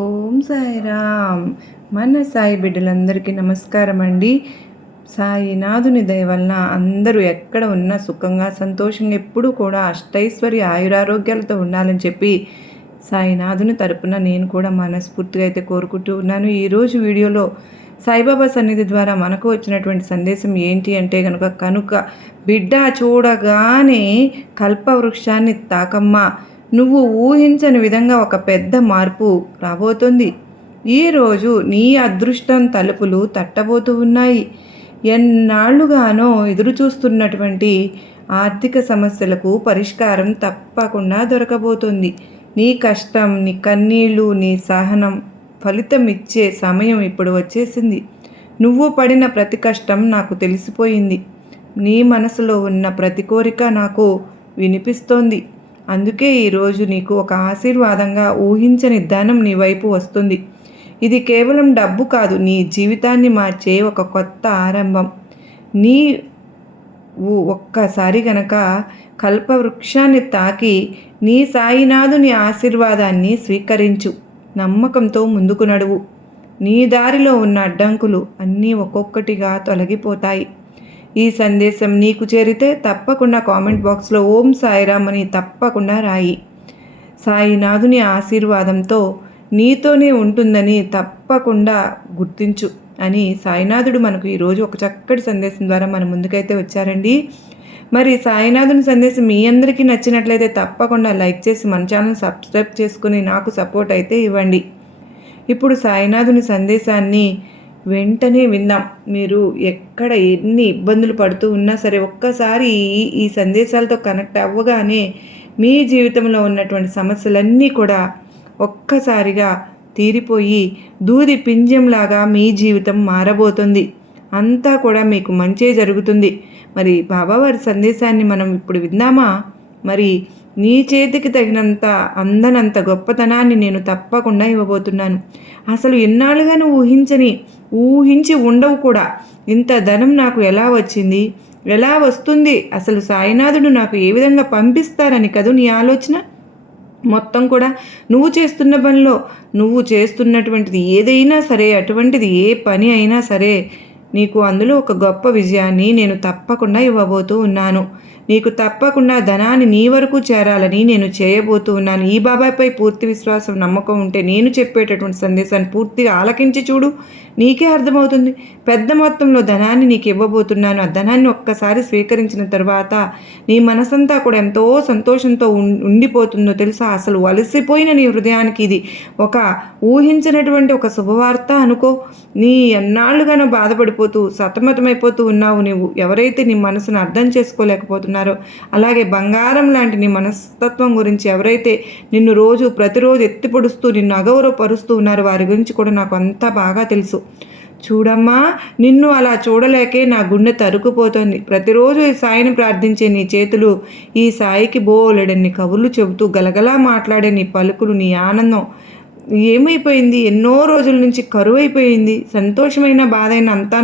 ఓం సాయిరామ్. మన సాయి బిడ్డలందరికీ నమస్కారం అండి. సాయినాథుని దయ వలన అందరూ ఎక్కడ ఉన్నా సుఖంగా సంతోషంగా ఎప్పుడూ కూడా అష్టైశ్వర్య ఆయురారోగ్యాలతో ఉండాలని చెప్పి సాయినాథుని తరపున నేను కూడా మనస్ఫూర్తిగా అయితే కోరుకుంటూ ఉన్నాను. ఈరోజు వీడియోలో సాయిబాబా సన్నిధి ద్వారా మనకు వచ్చినటువంటి సందేశం ఏంటి అంటే కనుక బిడ్డ చూడగానే కల్పవృక్షాన్ని తాకమ్మా, నువ్వు ఊహించని విధంగా ఒక పెద్ద మార్పు రాబోతుంది. ఈరోజు నీ అదృష్టం తలుపులు తట్టబోతూ ఉన్నాయి. ఎన్నాళ్లుగానో ఎదురుచూస్తున్నటువంటి ఆర్థిక సమస్యలకు పరిష్కారం తప్పకుండా దొరకబోతుంది. నీ కష్టం, నీ కన్నీళ్ళు, నీ సహనం ఫలితం ఇచ్చే సమయం ఇప్పుడు వచ్చేసింది. నువ్వు పడిన ప్రతి కష్టం నాకు తెలిసిపోయింది. నీ మనసులో ఉన్న ప్రతి కోరిక నాకు వినిపిస్తోంది. అందుకే ఈరోజు నీకు ఒక ఆశీర్వాదంగా ఊహించని ధనం నీ వైపు వస్తుంది. ఇది కేవలం డబ్బు కాదు, నీ జీవితాన్ని మార్చే ఒక కొత్త ఆరంభం. నీ ఒక్కసారి గనక కల్పవృక్షాన్ని తాకి నీ సాయినాథుని ఆశీర్వాదాన్ని స్వీకరించు. నమ్మకంతో ముందుకు నడువు. నీ దారిలో ఉన్న అడ్డంకులు అన్నీ ఒక్కొక్కటిగా తొలగిపోతాయి. ఈ సందేశం నీకు చేరితే తప్పకుండా కామెంట్ బాక్స్లో ఓం సాయిరామ్ అని తప్పకుండా రాయి. సాయినాథుని ఆశీర్వాదంతో నీతోనే ఉంటుందని తప్పకుండా గుర్తించు అని సాయినాథుడు మనకు ఈరోజు ఒక చక్కటి సందేశం ద్వారా మన ముందుకైతే వచ్చారండి. మరి సాయినాథుని సందేశం మీ అందరికీ నచ్చినట్లయితే తప్పకుండా లైక్ చేసి మన ఛానల్ సబ్స్క్రైబ్ చేసుకుని నాకు సపోర్ట్ అయితే ఇవ్వండి. ఇప్పుడు సాయినాథుని సందేశాన్ని వెంటనే విందాం. మీరు ఎక్కడ ఎన్ని ఇబ్బందులు పడుతూ ఉన్నా సరే ఒక్కసారి ఈ సందేశాలతో కనెక్ట్ అవ్వగానే మీ జీవితంలో ఉన్నటువంటి సమస్యలన్నీ కూడా ఒక్కసారిగా తీరిపోయి దూది పింజంలాగా మీ జీవితం మారబోతుంది. అంతా కూడా మీకు మంచే జరుగుతుంది. మరి బాబావారి సందేశాన్ని మనం ఇప్పుడు విందామా? మరి నీ చేతికి తగినంత అందనంత గొప్పతనాన్ని నేను తప్పకుండా ఇవ్వబోతున్నాను. అసలు ఎన్నాళ్ళుగా నువ్వు ఊహించి ఉండవు కూడా. ఇంత ధనం నాకు ఎలా వచ్చింది, ఎలా వస్తుంది, అసలు సాయినాథుడు నాకు ఏ విధంగా పంపిస్తారని కదూ నీ ఆలోచన. మొత్తం కూడా నువ్వు చేస్తున్న పనిలో, నువ్వు చేస్తున్నటువంటిది ఏదైనా సరే, అటువంటిది ఏ పని అయినా సరే, నీకు అందులో ఒక గొప్ప విజయాన్ని నేను తప్పకుండా ఇవ్వబోతూ ఉన్నాను. నీకు తప్పకుండా ధనాన్ని నీ వరకు చేరాలని నేను చేయబోతూ ఉన్నాను. ఈ బాబాయ్పై పూర్తి విశ్వాసం, నమ్మకం ఉంటే నేను చెప్పేటటువంటి సందేశాన్ని పూర్తిగా ఆలకించి చూడు, నీకే అర్థమవుతుంది. పెద్ద మొత్తంలో ధనాన్ని నీకు ఇవ్వబోతున్నాను. ఆ ధనాన్ని ఒక్కసారి స్వీకరించిన తర్వాత నీ మనసంతా కూడా ఎంతో సంతోషంతో ఉండిపోతుందో తెలుసా. అసలు అలసిపోయిన నీ హృదయానికి ఇది ఒక ఊహించినటువంటి ఒక శుభవార్త అనుకో. నీ ఎన్నాళ్ళుగానో బాధపడిపోతూ సతమతమైపోతూ ఉన్నావు. నువ్వు ఎవరైతే నీ మనసును అర్థం చేసుకోలేకపోతున్నారో, అలాగే బంగారం లాంటి నీ మనస్తత్వం గురించి ఎవరైతే నిన్ను ప్రతిరోజు ఎత్తిపొడుస్తూ నిన్ను అగౌరవపరుస్తూ ఉన్నారో వారి గురించి కూడా నాకు అంతా బాగా తెలుసు. చూడమ్మా, నిన్ను అలా చూడలేకే నా గుండె తరుకుపోతుంది. ప్రతిరోజు ఈ సాయిని ప్రార్థించే నీ చేతులు ఈ సాయికి బోలెడన్ని కబుర్లు చెబుతూ గలగలా మాట్లాడే నీ పలుకులు, నీ ఆనందం ఏమైపోయింది? ఎన్నో రోజుల నుంచి కరువైపోయింది. సంతోషమైన బాధైన అంతా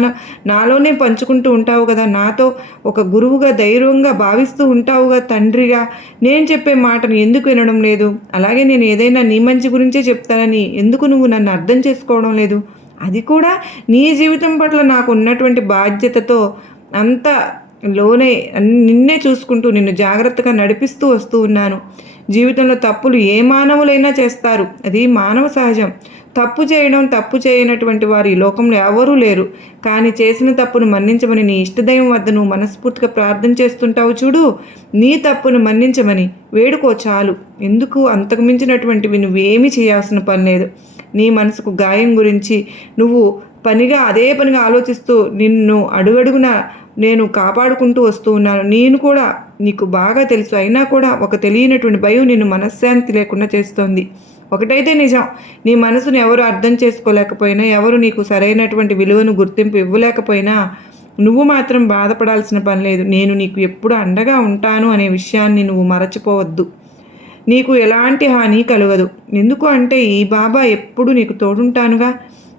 నాలోనే పంచుకుంటూ ఉంటావు కదా. నాతో ఒక గురువుగా ధైర్యంగా భావిస్తూ ఉంటావుగా. తండ్రిగా నేను చెప్పే మాటను ఎందుకు వినడం లేదు? అలాగే నేను ఏదైనా నీ మంచి గురించే చెప్తానని ఎందుకు నువ్వు నన్ను అర్థం చేసుకోవడం లేదు? అది కూడా నీ జీవితం పట్ల నాకు ఉన్నటువంటి బాధ్యతతో అంత లోనే నిన్నే చూసుకుంటూ నిన్ను జాగ్రత్తగా నడిపిస్తూ వస్తూ ఉన్నాను. జీవితంలో తప్పులు ఏ మానవులైనా చేస్తారు, అది మానవ సహజం. తప్పు చేయనటువంటి వారు ఈ లోకంలో ఎవరూ లేరు. కానీ చేసిన తప్పును మన్నించమని నీ ఇష్టదైవం వద్ద నువ్వు మనస్ఫూర్తిగా ప్రార్థన చేస్తుంటావు చూడు. నీ తప్పును మన్నించమని వేడుకో చాలు. ఎందుకు అంతకు మించినటువంటివి నువ్వేమీ చేయాల్సిన పని లేదు. నీ మనసుకు గాయం గురించి నువ్వు అదే పనిగా ఆలోచిస్తూ నిన్ను అడుగడుగున నేను కాపాడుకుంటూ వస్తూ ఉన్నాను. నేను కూడా నీకు బాగా తెలుసు. అయినా కూడా ఒక తెలియనటువంటి భయం నిన్ను మనశ్శాంతి లేకుండా చేస్తోంది. ఒకటైతే నిజం, నీ మనసును ఎవరు అర్థం చేసుకోలేకపోయినా, ఎవరు నీకు సరైనటువంటి విలువను గుర్తింపు ఇవ్వలేకపోయినా నువ్వు మాత్రం బాధపడాల్సిన పని లేదు. నేను నీకు ఎప్పుడు అండగా ఉంటాను అనే విషయాన్ని నువ్వు మరచిపోవద్దు. నీకు ఎలాంటి హాని కలగదు. ఎందుకు అంటే ఈ బాబా ఎప్పుడు నీకు తోడుంటానుగా.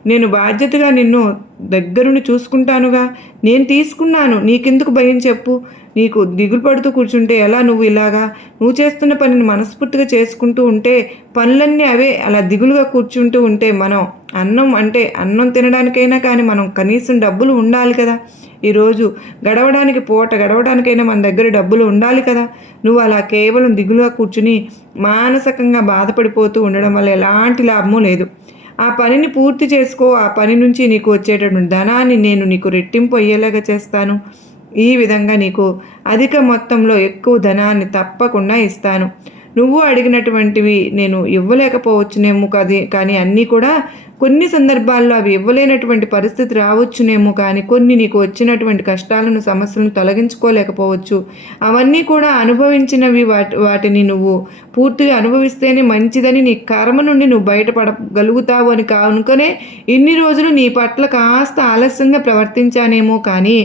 నేను బాధ్యతగా నిన్ను దగ్గరుండి చూసుకుంటానుగా. నేను తీసుకున్నాను. నీకెందుకు భయం చెప్పు? నీకు దిగులు పడుతూ కూర్చుంటే ఎలా? నువ్వు చేస్తున్న పనిని మనస్ఫూర్తిగా చేసుకుంటూ ఉంటే, పనులన్నీ అవే అలా దిగులుగా కూర్చుంటూ ఉంటే, మనం అన్నం తినడానికైనా కానీ మనం కనీసం డబ్బులు ఉండాలి కదా! ఈరోజు పూట గడవడానికైనా మన దగ్గర డబ్బులు ఉండాలి కదా! నువ్వు అలా కేవలం దిగులుగా కూర్చుని మానసికంగా బాధపడిపోతూ ఉండడం వల్ల ఎలాంటి లాభమూ లేదు. ఆ పనిని పూర్తి చేసుకో. ఆ పని నుంచి నీకు వచ్చేటటువంటి ధనాన్ని నేను నీకు రెట్టింపు అయ్యేలాగా చేస్తాను. ఈ విధంగా నీకు అధిక మొత్తంలో ఎక్కువ ధనాన్ని తప్పకుండా ఇస్తాను. నువ్వు అడిగినటువంటివి నేను ఇవ్వలేకపోవచ్చునేమో కానీ అన్నీ కూడా కొన్ని సందర్భాల్లో అవి ఇవ్వలేనటువంటి పరిస్థితి రావచ్చునేమో కానీ కొన్ని నీకు వచ్చినటువంటి కష్టాలను సమస్యలను తొలగించుకోలేకపోవచ్చు. అవన్నీ కూడా అనుభవించినవి వాటిని నువ్వు పూర్తిగా అనుభవిస్తేనే మంచిదని నీ కర్మ నుండి నువ్వు బయటపడగలుగుతావు అని కనుకనే ఇన్ని రోజులు నీ పట్ల కాస్త ఆలస్యంగా ప్రవర్తించానేమో కానీ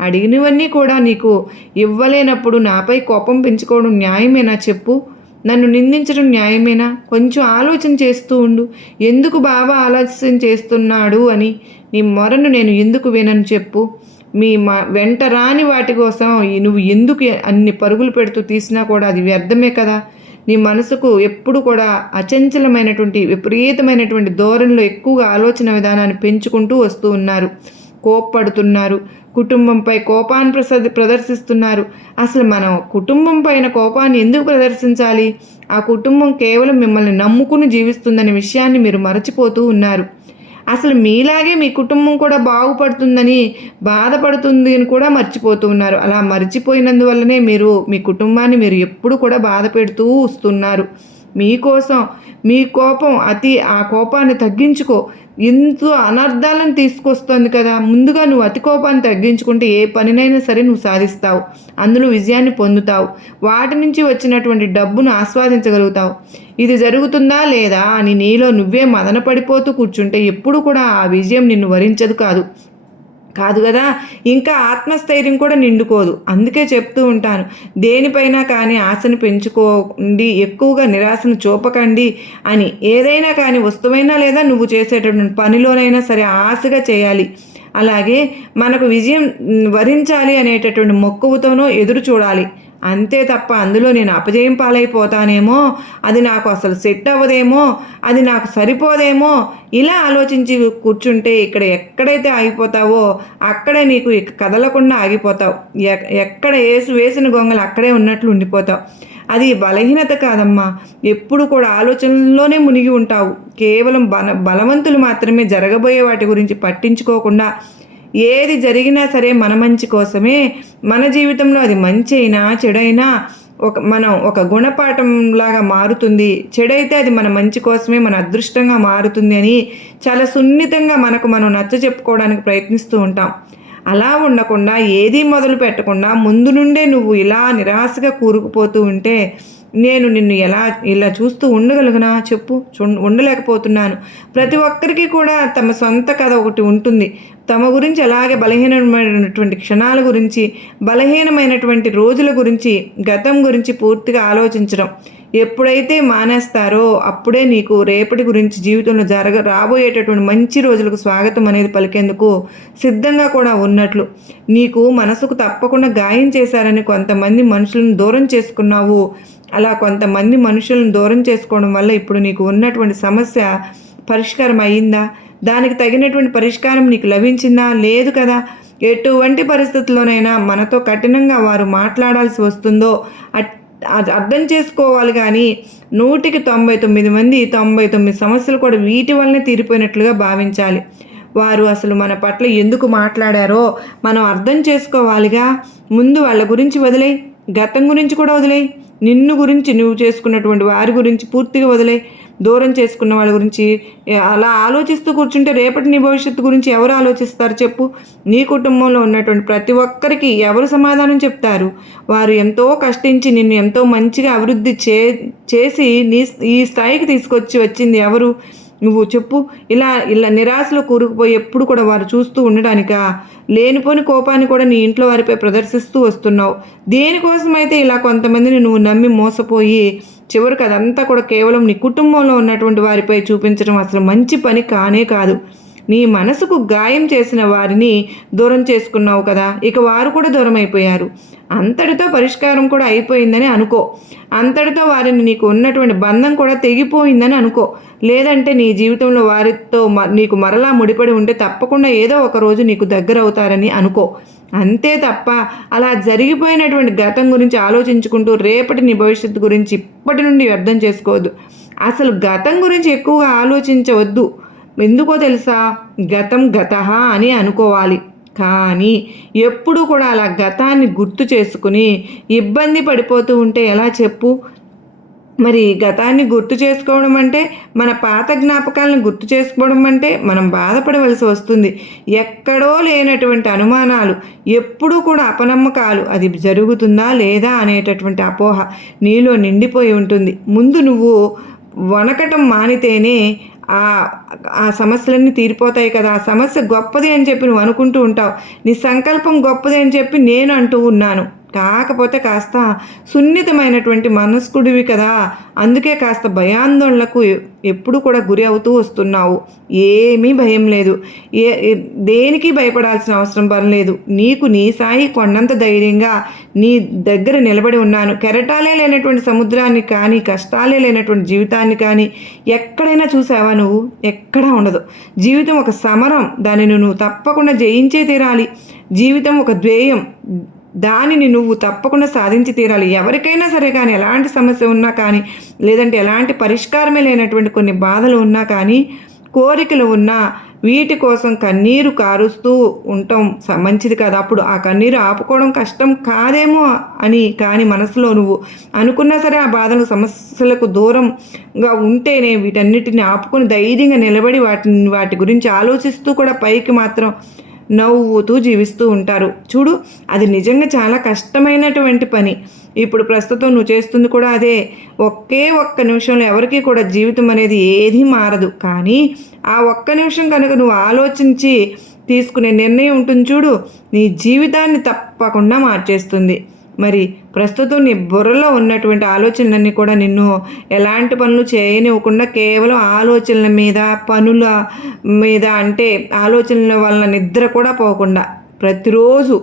అడిగినవన్నీ కూడా నీకు ఇవ్వలేనప్పుడు నాపై కోపం పెంచుకోవడం న్యాయమేనా చెప్పు? నన్ను నిందించడం న్యాయమేనా? కొంచెం ఆలోచన చేస్తూ ఉండు. ఎందుకు బావ ఆలస్యం చేస్తున్నాడు అని నీ మొరను నేను ఎందుకు వినను చెప్పు? వెంట రాని వాటి కోసం నువ్వు ఎందుకు అన్ని పరుగులు పెడుతూ తీసినా కూడా అది వ్యర్థమే కదా. నీ మనసుకు ఎప్పుడు కూడా అచంచలమైనటువంటి విపరీతమైనటువంటి ధోరణిలో ఎక్కువగా ఆలోచన విధానాన్ని పెంచుకుంటూ వస్తూ ఉన్నారు. కోప్పడుతున్నారు. కుటుంబంపై కోపాన్ని ప్రదర్శిస్తున్నారు. అసలు మనం కుటుంబం పైన కోపాన్ని ఎందుకు ప్రదర్శించాలి? ఆ కుటుంబం కేవలం మిమ్మల్ని నమ్ముకుని జీవిస్తుందనే విషయాన్ని మీరు మరచిపోతూ ఉన్నారు. అసలు మీలాగే మీ కుటుంబం కూడా బాగుపడుతుందని బాధపడుతుంది అని కూడా మర్చిపోతూ ఉన్నారు. అలా మర్చిపోయినందువల్లనే మీరు మీ కుటుంబాన్ని మీరు ఎప్పుడు కూడా బాధ పెడుతూ వస్తున్నారు. మీకోసం మీ కోపం ఆ కోపాన్ని తగ్గించుకో. ఎంతో అనర్థాలను తీసుకొస్తుంది కదా. ముందుగా నువ్వు అతి కోపాన్ని తగ్గించుకుంటే ఏ పనినైనా సరే నువ్వు సాధిస్తావు. అందులో విజయాన్ని పొందుతావు. వాటి నుంచి వచ్చినటువంటి డబ్బును ఆస్వాదించగలుగుతావు. ఇది జరుగుతుందా లేదా అని నీలో నువ్వే మదన పడిపోతూ కూర్చుంటే ఎప్పుడు కూడా ఆ విజయం నిన్ను వరించదు కాదు కదా. ఇంకా ఆత్మస్థైర్యం కూడా నిండుకోదు. అందుకే చెప్తూ ఉంటాను, దేనిపైనా కానీ ఆశను పెంచుకోండి, ఎక్కువగా నిరాశను చూపకండి అని. ఏదైనా కానీ వస్తువైనా లేదా నువ్వు చేసేటటువంటి పనిలోనైనా సరే ఆశగా చేయాలి. అలాగే మనకు విజయం వరించాలి అనేటటువంటి మక్కువతోనో ఎదురు చూడాలి. అంతే తప్ప అందులో నేను అపజయం పాలైపోతానేమో, అది నాకు అసలు సెట్ అవ్వదేమో, అది నాకు సరిపోదేమో ఇలా ఆలోచించి కూర్చుంటే ఎక్కడైతే ఆగిపోతావో అక్కడే నీకు కదలకుండా ఆగిపోతావు. ఎక్కడ వేసిన గొంగలు అక్కడే ఉన్నట్లు ఉండిపోతావు. అది బలహీనత కాదమ్మా. ఎప్పుడు కూడా ఆలోచనల్లోనే మునిగి ఉంటావు. కేవలం బలవంతులు మాత్రమే జరగబోయే వాటి గురించి పట్టించుకోకుండా ఏది జరిగినా సరే మన మంచి కోసమే. మన జీవితంలో అది మంచి అయినా చెడైనా మనం ఒక గుణపాఠంలాగా మారుతుంది. చెడైతే అది మన మంచి కోసమే, మన అదృష్టంగా మారుతుంది అని చాలా సున్నితంగా మనం నచ్చ చెప్పుకోవడానికి ప్రయత్నిస్తూ ఉంటాం. అలా ఉండకుండా ఏదీ మొదలు పెట్టకుండా ముందు నుండే నువ్వు ఇలా నిరాశగా కూరుకుపోతూ ఉంటే నేను నిన్ను ఇలా చూస్తూ ఉండగలుగునా చెప్పు? ఉండలేకపోతున్నాను. ప్రతి ఒక్కరికి కూడా తమ సొంత కథ ఒకటి ఉంటుంది. తమ గురించి అలాగే బలహీనమైనటువంటి క్షణాల గురించి, బలహీనమైనటువంటి రోజుల గురించి, గతం గురించి పూర్తిగా ఆలోచించడం ఎప్పుడైతే మానేస్తారో అప్పుడే నీకు రేపటి గురించి జీవితంలో రాబోయేటటువంటి మంచి రోజులకు స్వాగతం అనేది పలికేందుకు సిద్ధంగా కూడా ఉన్నట్లు. నీకు మనసుకు తప్పకుండా గాయం చేశారని కొంతమంది మనుషులను దూరం చేసుకున్నావు. అలా కొంతమంది మనుషులను దూరం చేసుకోవడం వల్ల ఇప్పుడు నీకు ఉన్నటువంటి సమస్య పరిష్కారం అయ్యిందా? దానికి తగినటువంటి పరిష్కారం నీకు లభించిందా? లేదు కదా. ఎటువంటి పరిస్థితుల్లోనైనా మనతో కఠినంగా వారు మాట్లాడాల్సి వస్తుందో అర్థం చేసుకోవాలి. కానీ 100కి 99 మంది 99 సమస్యలు కూడా వీటి వల్లనే తీరిపోయినట్లుగా భావించాలి. వారు అసలు మన పట్ల ఎందుకు మాట్లాడారో మనం అర్థం చేసుకోవాలిగా. ముందు వాళ్ళ గురించి వదిలేయి, గతం గురించి కూడా వదిలేయి, నిన్ను గురించి నువ్వు చేసుకున్నటువంటి వారి గురించి పూర్తిగా వదిలేయి. దూరం చేసుకున్న వాళ్ళ గురించి అలా ఆలోచిస్తూ కూర్చుంటే రేపటి నీ భవిష్యత్తు గురించి ఎవరు ఆలోచిస్తారు చెప్పు? నీ కుటుంబంలో ఉన్నటువంటి ప్రతి ఒక్కరికి ఎవరు సమాధానం చెప్తారు? వారు ఎంతో కష్టించి నిన్ను ఎంతో మంచిగా అభివృద్ధి చేసి ఈ స్థాయికి వచ్చింది ఎవరు? నువ్వు చెప్పు. ఇలా నిరాశలో కూరుకుపోయి ఎప్పుడు కూడా వారు చూస్తూ ఉండడానికా? లేనిపోని కోపాన్ని కూడా నీ ఇంట్లో వారిపై ప్రదర్శిస్తూ వస్తున్నావు. దేనికోసమైతే ఇలా కొంతమందిని నువ్వు నమ్మి మోసపోయి చివరికి అదంతా కూడా కేవలం నీ కుటుంబంలో ఉన్నటువంటి వారిపై చూపించడం అసలు మంచి పని కానే కాదు. నీ మనసుకు గాయం చేసిన వారిని దూరం చేసుకున్నావు కదా, ఇక వారు కూడా దూరం అయిపోయారు. అంతటితో పరిష్కారం కూడా అయిపోయిందని అనుకో. అంతటితో వారిని నీకు ఉన్నటువంటి బంధం కూడా తెగిపోయిందని అనుకో. లేదంటే నీ జీవితంలో వారితో నీకు మరలా ముడిపడి ఉంటే తప్పకుండా ఏదో ఒక రోజు నీకు దగ్గర అవుతారని అనుకో. అంతే తప్ప అలా జరిగిపోయినటువంటి గతం గురించి ఆలోచించుకుంటూ రేపటి నీ భవిష్యత్తు గురించి ఇప్పటి నుండి వ్యర్థం చేసుకోవద్దు. అసలు గతం గురించి ఎక్కువగా ఆలోచించవద్దు. ఎందుకో తెలుసా, గతం గతః అని అనుకోవాలి. కానీ ఎప్పుడు కూడా అలా గతాన్ని గుర్తు చేసుకుని ఇబ్బంది పడిపోతూ ఉంటే ఎలా చెప్పు? మరి గతాన్ని గుర్తు చేసుకోవడం అంటే, మన పాత జ్ఞాపకాలను గుర్తు చేసుకోవడం అంటే మనం బాధపడవలసి వస్తుంది. ఎక్కడో లేనటువంటి అనుమానాలు, ఎప్పుడూ కూడా అపనమ్మకాలు, అది జరుగుతుందా లేదా అనేటటువంటి అపోహ నీలో నిండిపోయి ఉంటుంది. ముందు నువ్వు వణకటం మానితేనే ఆ సమస్యలన్నీ తీరిపోతాయి కదా. ఆ సమస్య గొప్పది అని చెప్పి నువ్వు అనుకుంటూ ఉంటావు, నీ సంకల్పం గొప్పది అని చెప్పి నేను అంటూ ఉన్నాను. కాకపోతే కాస్త సున్నితమైనటువంటి మనస్కుడివి కదా, అందుకే కాస్త భయాందోళనకు ఎప్పుడు కూడా గురి అవుతూ వస్తున్నావు. ఏమీ భయం లేదు, దేనికి భయపడాల్సిన అవసరం పడలేదు. నీకు నీ సాయి కొండంత ధైర్యంగా నీ దగ్గర నిలబడి ఉన్నాను. కెరటాలే లేనటువంటి సముద్రాన్ని కానీ, కష్టాలే లేనటువంటి జీవితాన్ని కానీ ఎక్కడైనా చూసావా నువ్వు? ఎక్కడా ఉండదు. జీవితం ఒక సమరం, దానిని నువ్వు తప్పకుండా జయించే తీరాలి. జీవితం ఒక ధ్యేయం, దానిని నువ్వు తప్పకుండా సాధించి తీరాలి. ఎవరికైనా సరే కానీ, ఎలాంటి సమస్య ఉన్నా కానీ, లేదంటే ఎలాంటి పరిష్కారమే లేనటువంటి కొన్ని బాధలు ఉన్నా కానీ, కోరికలు ఉన్నా, వీటి కోసం కన్నీరు కారుస్తూ ఉండటం మంచిది కదా. అప్పుడు ఆ కన్నీరు ఆపుకోవడం కష్టం కాదేమో అని కానీ మనసులో నువ్వు అనుకున్నా సరే, ఆ బాధలు సమస్యలకు దూరంగా ఉంటేనే వీటన్నిటిని ఆపుకొని ధైర్యంగా నిలబడి వాటి గురించి ఆలోచిస్తూ కూడా పైకి మాత్రం నవ్వుతూ జీవిస్తూ ఉంటారు. చూడు, అది నిజంగా చాలా కష్టమైనటువంటి పని. ఇప్పుడు ప్రస్తుతం నువ్వు చేస్తుంది కూడా అదే. ఒక్క నిమిషంలో ఎవరికీ కూడా జీవితం అనేది ఏదీ మారదు. కానీ ఆ ఒక్క నిమిషం కనుక నువ్వు ఆలోచించి తీసుకునే నిర్ణయం ఉంటుంది చూడు, నీ జీవితాన్ని తప్పకుండా మార్చేస్తుంది. మరి ప్రస్తుతం నీ బుర్రలో ఉన్నటువంటి ఆలోచనలన్నీ కూడా నిన్ను ఎలాంటి పనులు చేయనివ్వకుండా కేవలం ఆలోచనల మీద, పనుల మీద, అంటే ఆలోచనల వలన నిద్ర కూడా పోకుండా ప్రతిరోజు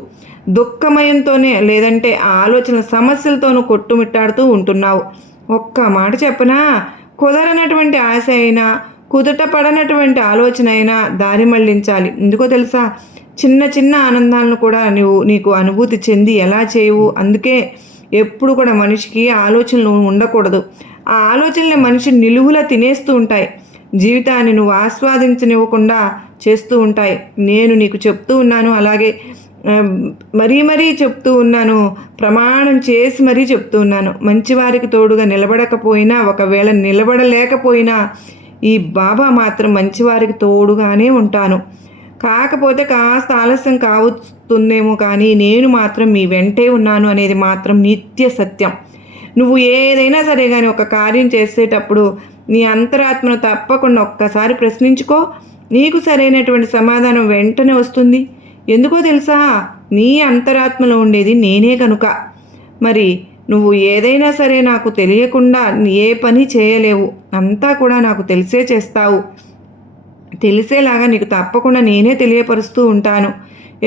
దుఃఖమయంతోనే, లేదంటే ఆలోచనల సమస్యలతోనూ కొట్టుమిట్టాడుతూ ఉంటున్నావు. ఒక్క మాట చెప్పనా, కుదరనటువంటి ఆశ అయినా, కుదుట పడనటువంటి ఆలోచన అయినా దారి మళ్లించాలి. ఎందుకో తెలుసా, చిన్న ఆనందాలను కూడా నీకు అనుభూతి చెంది ఎలా చేయవు. అందుకే ఎప్పుడు కూడా మనిషికి ఆలోచనలు ఉండకూడదు. ఆ ఆలోచనలే మనిషి నిలువులా తినేస్తూ ఉంటాయి, జీవితాన్ని నువ్వు ఆస్వాదించనివ్వకుండా చేస్తూ ఉంటాయి. నేను నీకు చెప్తూ ఉన్నాను, అలాగే మరీ చెప్తూ ఉన్నాను, ప్రమాణం చేసి మరీ చెప్తూ ఉన్నాను. మంచివారికి తోడుగా నిలబడకపోయినా, ఒకవేళ నిలబడలేకపోయినా, ఈ బాబా మాత్రం మంచివారికి తోడుగానే ఉంటాను. కాకపోతే కాస్త ఆలస్యం కావస్తుందేమో కానీ నేను మాత్రం మీ వెంటే ఉన్నాను అనేది మాత్రం నిత్య సత్యం. నువ్వు ఏదైనా సరే కానీ ఒక కార్యం చేసేటప్పుడు నీ అంతరాత్మను తప్పకుండా ఒక్కసారి ప్రశ్నించుకో. నీకు సరైనటువంటి సమాధానం వెంటనే వస్తుంది. ఎందుకో తెలుసా, నీ అంతరాత్మలో ఉండేది నేనే కనుక. మరి నువ్వు ఏదైనా సరే నాకు తెలియకుండా ఏ పని చేయలేవు, అంతా కూడా నాకు తెలిసే చేస్తావు. తెలిసేలాగా నీకు తప్పకుండా నేనే తెలియపరుస్తూ ఉంటాను.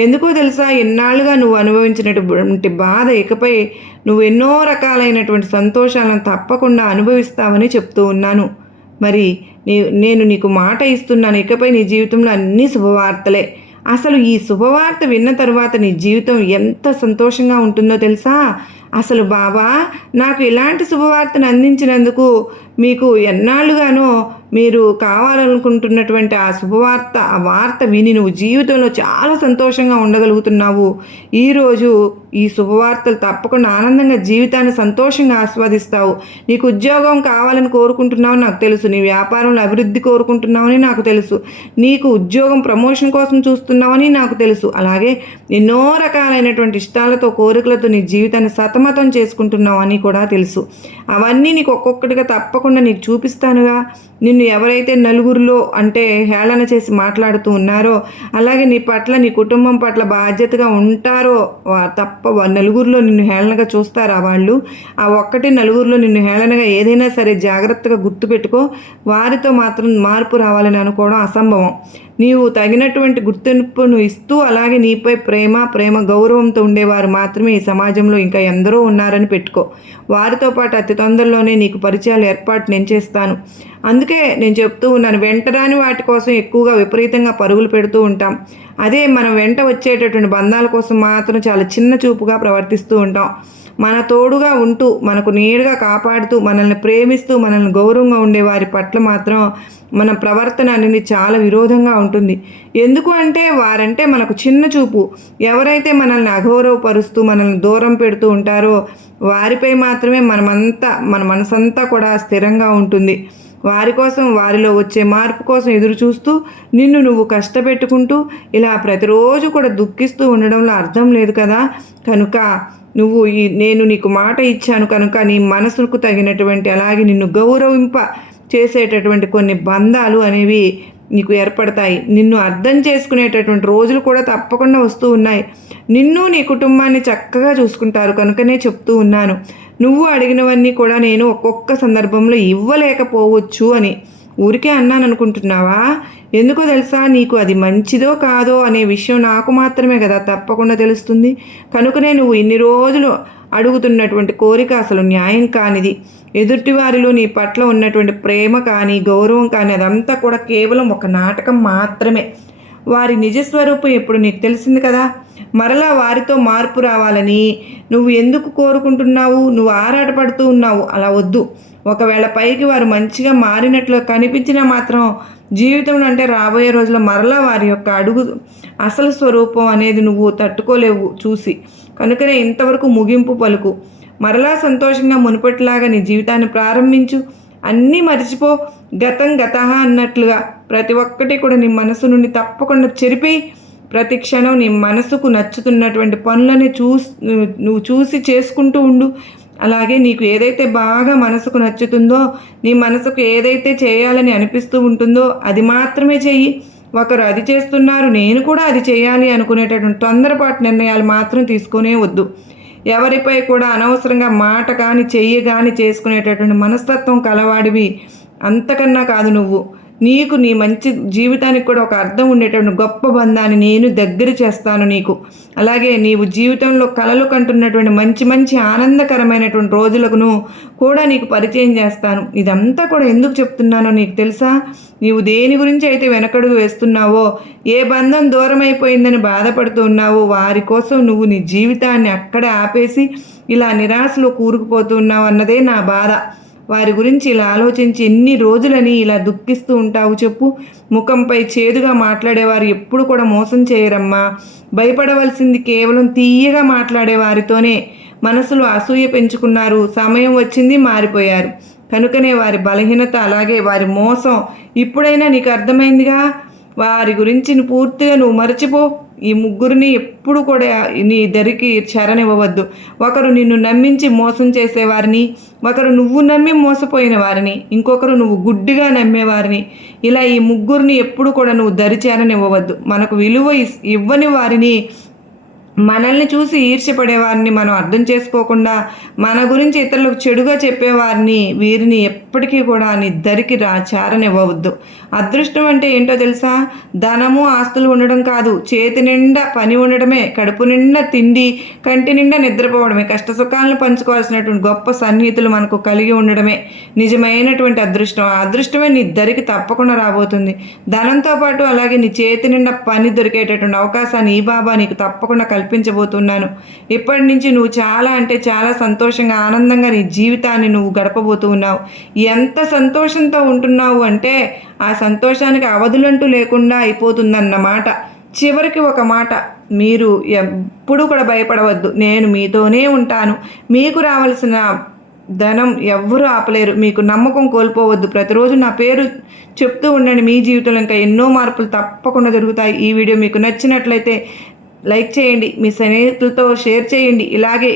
ఎందుకో తెలుసా, ఎన్నాళ్ళుగా నువ్వు అనుభవించినటువంటి బాధ ఇకపై నువ్వు ఎన్నో రకాలైనటువంటి సంతోషాలను తప్పకుండా అనుభవిస్తావని చెప్తూ ఉన్నాను. మరి నేను నీకు మాట ఇస్తున్నాను, ఇకపై నీ జీవితంలో అన్నీ శుభవార్తలే. అసలు ఈ శుభవార్త విన్న తరువాత నీ జీవితం ఎంత సంతోషంగా ఉంటుందో తెలుసా. అసలు బాబా నాకు ఇలాంటి శుభవార్తను అందించినందుకు మీకు ఎన్నాళ్ళుగానో మీరు కావాలనుకుంటున్నటువంటి ఆ శుభవార్త, ఆ వార్త విని నువ్వు జీవితంలో చాలా సంతోషంగా ఉండగలుగుతున్నావు. ఈరోజు ఈ శుభవార్తలు తప్పకుండా ఆనందంగా జీవితాన్ని సంతోషంగా ఆస్వాదిస్తావు. నీకు ఉద్యోగం కావాలని కోరుకుంటున్నావు నాకు తెలుసు, నీ వ్యాపారంలో అభివృద్ధి కోరుకుంటున్నావని నాకు తెలుసు, నీకు ఉద్యోగం ప్రమోషన్ కోసం చూస్తున్నావని నాకు తెలుసు. అలాగే ఎన్నో రకాలైనటువంటి ఇష్టాలతో, కోరికలతో నీ జీవితాన్ని సతమతం చేసుకుంటున్నావు అని కూడా తెలుసు. అవన్నీ నీకు ఒక్కొక్కటిగా తప్పకుండా నీకు చూపిస్తానుగా. నిన్ను ఎవరైతే నలుగురిలో అంటే హేళన చేసి మాట్లాడుతూ ఉన్నారో, అలాగే నీ పట్ల, నీ కుటుంబం పట్ల బాధ్యతగా ఉంటారో, నలుగురిలో నిన్ను హేళనగా చూస్తారా వాళ్ళు? ఆ ఒక్కటి నలుగురిలో నిన్ను హేళనగా ఏదైనా సరే జాగ్రత్తగా గుర్తుపెట్టుకో. వారితో మాత్రం మార్పు రావాలని అనుకోవడం అసంభవం. నీవు తగినటువంటి గుర్తింపును ఇస్తూ అలాగే నీపై ప్రేమ గౌరవంతో ఉండేవారు మాత్రమే ఈ సమాజంలో ఇంకా ఎందరో ఉన్నారని పెట్టుకో. వారితో పాటు అతి తొందరలోనే నీకు పరిచయాలు ఏర్పాటు నేను చేస్తాను. అందుకే నేను చెప్తూ ఉన్నాను, వెంటరాని వాటి కోసం ఎక్కువగా విపరీతంగా పరుగులు పెడుతూ ఉంటాం. అదే మనం వెంట వచ్చేటటువంటి బంధాల కోసం మాత్రం చాలా చిన్న చూపుగా ప్రవర్తిస్తూ ఉంటాం. మన తోడుగా ఉంటూ మనకు నీడగా కాపాడుతూ మనల్ని ప్రేమిస్తూ మనల్ని గౌరవంగా ఉండే వారి పట్ల మాత్రం మన ప్రవర్తన అనేది చాలా విరోధంగా ఉంటుంది. ఎందుకు అంటే వారంటే మనకు చిన్న చూపు. ఎవరైతే మనల్ని అగౌరవపరుస్తూ మనల్ని దూరం పెడుతూ ఉంటారో వారిపై మాత్రమే మన మనసంతా కూడా స్థిరంగా ఉంటుంది. వారి కోసం వారిలో వచ్చే మార్పు కోసం ఎదురు చూస్తూ నిన్ను నువ్వు కష్టపెట్టుకుంటూ ఇలా ప్రతిరోజు కూడా దుఃఖిస్తూ ఉండడంలో అర్థం లేదు కదా. కనుక నేను నీకు మాట ఇచ్చాను కనుక నీ మనసుకు తగినటువంటి అలాగే నిన్ను గౌరవింప చేసేటటువంటి కొన్ని బంధాలు అనేవి నీకు ఏర్పడతాయి. నిన్ను అర్థం చేసుకునేటటువంటి రోజులు కూడా తప్పకుండా వస్తూ ఉన్నాయి. నిన్ను నీ కుటుంబాన్ని చక్కగా చూసుకుంటారు కనుకనే చెప్తూ ఉన్నాను. నువ్వు అడిగినవన్నీ కూడా నేను ఒక్కొక్క సందర్భంలో ఇవ్వలేకపోవచ్చు అని ఊరికే అన్నాను అనుకుంటున్నావా? ఎందుకో తెలుసా, నీకు అది మంచిదో కాదో అనే విషయం నాకు మాత్రమే కదా తప్పకుండా తెలుస్తుంది. కనుకనే నువ్వు ఇన్ని రోజులు అడుగుతున్నటువంటి కోరిక అసలు న్యాయం కానిది. ఎదుటివారిలో నీ పట్ల ఉన్నటువంటి ప్రేమ కానీ గౌరవం కానీ అదంతా కూడా కేవలం ఒక నాటకం మాత్రమే. వారి నిజస్వరూపం ఎప్పుడు నీకు తెలిసింది కదా. మరలా వారితో మార్పు రావాలని నువ్వు ఎందుకు కోరుకుంటున్నావు? నువ్వు ఆరాటపడుతూ ఉన్నావు. అలా వద్దు. ఒకవేళ పైకి వారు మంచిగా మారినట్లు కనిపించినా మాత్రం జీవితంలో అంటే రాబోయే రోజుల్లో మరలా వారి యొక్క అడుగు అసలు స్వరూపం అనేది నువ్వు తట్టుకోలేవు చూసి. కనుకనే ఇంతవరకు ముగింపు పలుకు. మరలా సంతోషంగా మునుపటిలాగా నీ జీవితాన్ని ప్రారంభించు. అన్నీ మర్చిపో. గతం గతహ అన్నట్లుగా ప్రతి ఒక్కటి కూడా నీ మనసు నుండి తప్పకుండా చెరిపి ప్రతి క్షణం నీ మనసుకు నచ్చుతున్నటువంటి పనులని నువ్వు చూసి చేసుకుంటూ ఉండు. అలాగే నీకు ఏదైతే బాగా మనసుకు నచ్చుతుందో, నీ మనసుకు ఏదైతే చేయాలని అనిపిస్తూ ఉంటుందో అది మాత్రమే చెయ్యి. ఒకరు అది చేస్తున్నారు నేను కూడా అది చేయాలి అనుకునేటటువంటి తొందరపాటు నిర్ణయాలు మాత్రం తీసుకునే వద్దు. ఎవరిపై కూడా అనవసరంగా మాట కానీ చెయ్యి కానీ చేసుకునేటటువంటి మనస్తత్వం కలవాడివి అంతకన్నా కాదు నువ్వు. నీకు నీ మంచి జీవితానికి కూడా ఒక అర్థం ఉండేటువంటి గొప్ప బంధాన్ని నేను దగ్గర చేస్తాను నీకు. అలాగే నీవు జీవితంలో కలలు కంటున్నటువంటి మంచి ఆనందకరమైనటువంటి రోజులను కూడా నీకు పరిచయం చేస్తాను. ఇదంతా కూడా ఎందుకు చెప్తున్నానో నీకు తెలుసా? నీవు దేని గురించి అయితే వెనకడుగు వేస్తున్నావో, ఏ బంధం దూరం అయిపోయిందని బాధపడుతూ ఉన్నావో వారి కోసం నువ్వు నీ జీవితాన్ని అక్కడే ఆపేసి ఇలా నిరాశలో కూరుకుపోతున్నావు అన్నదే నా బాధ. వారి గురించి ఇలా ఆలోచించి ఎన్ని రోజులని ఇలా దుఃఖిస్తూ ఉంటావు చెప్పు? ముఖంపై చేదుగా మాట్లాడేవారు ఎప్పుడు కూడా మోసం చేయరమ్మా. భయపడవలసింది కేవలం తీయగా మాట్లాడే వారితోనే. మనసులో అసూయ పెంచుకున్నారు, సమయం వచ్చింది మారిపోయారు. కనుకనే వారి బలహీనత అలాగే వారి మోసం ఇప్పుడైనా నీకు అర్థమైందిగా. వారి గురించి పూర్తిగా నువ్వు మర్చిపో. ఈ ముగ్గురిని ఎప్పుడు కూడా నీ దరికి చేరనివ్వవద్దు. ఒకరు నిన్ను నమ్మించి మోసం చేసేవారిని, ఒకరు నువ్వు నమ్మి మోసపోయిన వారిని, ఇంకొకరు నువ్వు గుడ్డిగా నమ్మేవారిని. ఇలా ఈ ముగ్గురిని ఎప్పుడు కూడా నువ్వు దరి చేరనివ్వవద్దు. మనకు విలువ ఇవ్వని వారిని, మనల్ని చూసి ఈర్ష్యపడేవారిని మనం అర్థం చేసుకోకుండా మన గురించి ఇతరులకు చెడుగా చెప్పేవారిని వీరిని ఎప్పటికీ కూడా నీ దరికి చేరనివ్వవద్దు. అదృష్టం అంటే ఏంటో తెలుసా? ధనము ఆస్తులు ఉండడం కాదు, చేతి నిండా పని ఉండడమే, కడుపు నిండా తిండి, కంటి నిండా నిద్రపోవడమే, కష్టసుఖాలను పంచుకోవాల్సినటువంటి గొప్ప సన్నిహితులు మనకు కలిగి ఉండడమే నిజమైనటువంటి అదృష్టం. ఆ అదృష్టమే నీ దరికి తప్పకుండా రాబోతుంది. ధనంతో పాటు అలాగే నీ చేతి నిండా పని దొరికేటటువంటి అవకాశాన్ని ఈ బాబా నీకు తప్పకుండా కల్పించబోతున్నాను. ఇప్పటి నుంచి నువ్వు చాలా అంటే చాలా సంతోషంగా ఆనందంగా నీ జీవితాన్ని నువ్వు గడపబోతూ ఉన్నావు. ఎంత సంతోషంతో ఉంటున్నావు అంటే ఆ సంతోషానికి అవధులంటూ లేకుండా అయిపోతుందన్నమాట. చివరికి ఒక మాట, మీరు ఎప్పుడూ కూడా భయపడవద్దు. నేను మీతోనే ఉంటాను. మీకు రావాల్సిన ధనం ఎవ్వరూ ఆపలేరు. మీకు నమ్మకం కోల్పోవద్దు. ప్రతిరోజు నా పేరు చెప్తూ ఉండండి. మీ జీవితంలో ఇంకా ఎన్నో మార్పులు తప్పకుండా జరుగుతాయి. ఈ వీడియో మీకు నచ్చినట్లయితే లైక్ చేయండి, మీ స్నేహితులతో షేర్ చేయండి.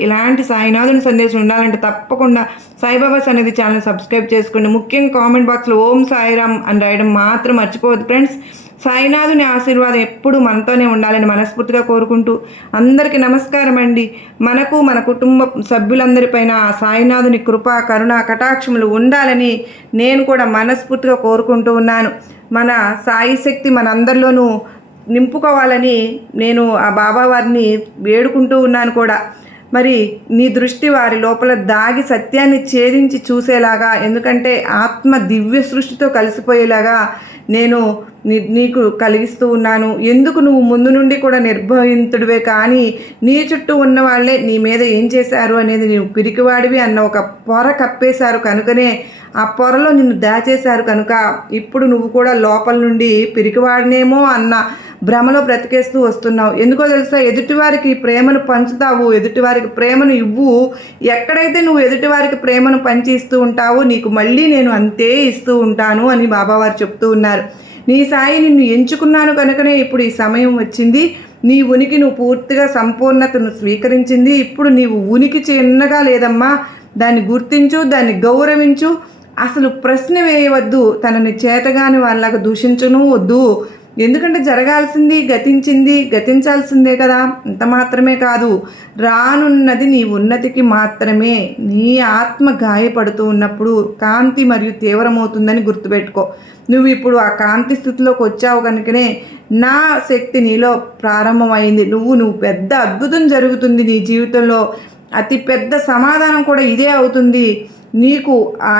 ఇలాంటి సాయినాథుని సందేశం ఉండాలంటే తప్పకుండా సాయిబాబా సన్నిధి ఛానల్ సబ్స్క్రైబ్ చేసుకోండి. ముఖ్యంగా కామెంట్ బాక్స్లో ఓం సాయిరామ్ అని రాయడం మాత్రం మర్చిపోవద్దు ఫ్రెండ్స్. సాయినాథుని ఆశీర్వాదం ఎప్పుడు మనతోనే ఉండాలని మనస్ఫూర్తిగా కోరుకుంటూ అందరికీ నమస్కారం అండి. మనకు మన కుటుంబ సభ్యులందరిపైన సాయినాథుని కృప కరుణ కటాక్షములు ఉండాలని నేను కూడా మనస్ఫూర్తిగా కోరుకుంటూ ఉన్నాను. మన సాయి శక్తి మనందరిలోనూ నింపుకోవాలని నేను ఆ బాబా వారిని వేడుకుంటూ ఉన్నాను కూడా. మరి నీ దృష్టి వారి లోపల దాగి సత్యాన్ని ఛేదించి చూసేలాగా, ఎందుకంటే ఆత్మ దివ్య సృష్టితో కలిసిపోయేలాగా నేను నీకు కలిగిస్తూ ఉన్నాను. ఎందుకు నువ్వు ముందు నుండి కూడా నిర్భయంతుడివే, కానీ నీ చుట్టూ ఉన్న వాళ్ళే నీ మీద ఏం చేశారు అనేది నీవు పిరికివాడివి అన్న ఒక పొర కప్పేశారు కనుకనే ఆ పొరలో నిన్ను దాచేశారు కనుక ఇప్పుడు నువ్వు కూడా లోపల నుండి పిరికివాడినేమో అన్న భ్రమలో బ్రతికేస్తూ వస్తున్నావు. ఎందుకో తెలుసా, ఎదుటివారికి ప్రేమను పంచుతావు, ఎదుటివారికి ప్రేమను ఇవ్వు. ఎక్కడైతే నువ్వు ఎదుటివారికి ప్రేమను పంచి ఇస్తూ ఉంటావో నీకు మళ్ళీ నేను అంతే ఇస్తూ ఉంటాను అని బాబావారు చెప్తూ ఉన్నారు. నీ సాయి నిన్ను ఎంచుకున్నాను కనుకనే ఇప్పుడు ఈ సమయం వచ్చింది. నీ ఉనికి నువ్వు పూర్తిగా సంపూర్ణతను స్వీకరించింది. ఇప్పుడు నీవు ఉనికి చిన్నగా లేదమ్మా, దాన్ని గుర్తించు, దాన్ని గౌరవించు. అసలు ప్రశ్న వేయవద్దు, తనని చేతగాని వాళ్ళకు దూషించను వద్దు. ఎందుకంటే జరగాల్సింది గతించింది, గతించాల్సిందే కదా. అంత మాత్రమే కాదు, రానున్నది నీ ఉన్నతికి మాత్రమే. నీ ఆత్మ గాయపడుతూ ఉన్నప్పుడు కాంతి మరియు తీవ్రమవుతుందని గుర్తుపెట్టుకో. నువ్వు ఇప్పుడు ఆ కాంతి స్థితిలోకి వచ్చావు కనుకనే నా శక్తి నీలో ప్రారంభమైంది. నువ్వు పెద్ద అద్భుతం జరుగుతుంది నీ జీవితంలో. అతి పెద్ద సమాధానం కూడా ఇదే అవుతుంది. నీకు ఆ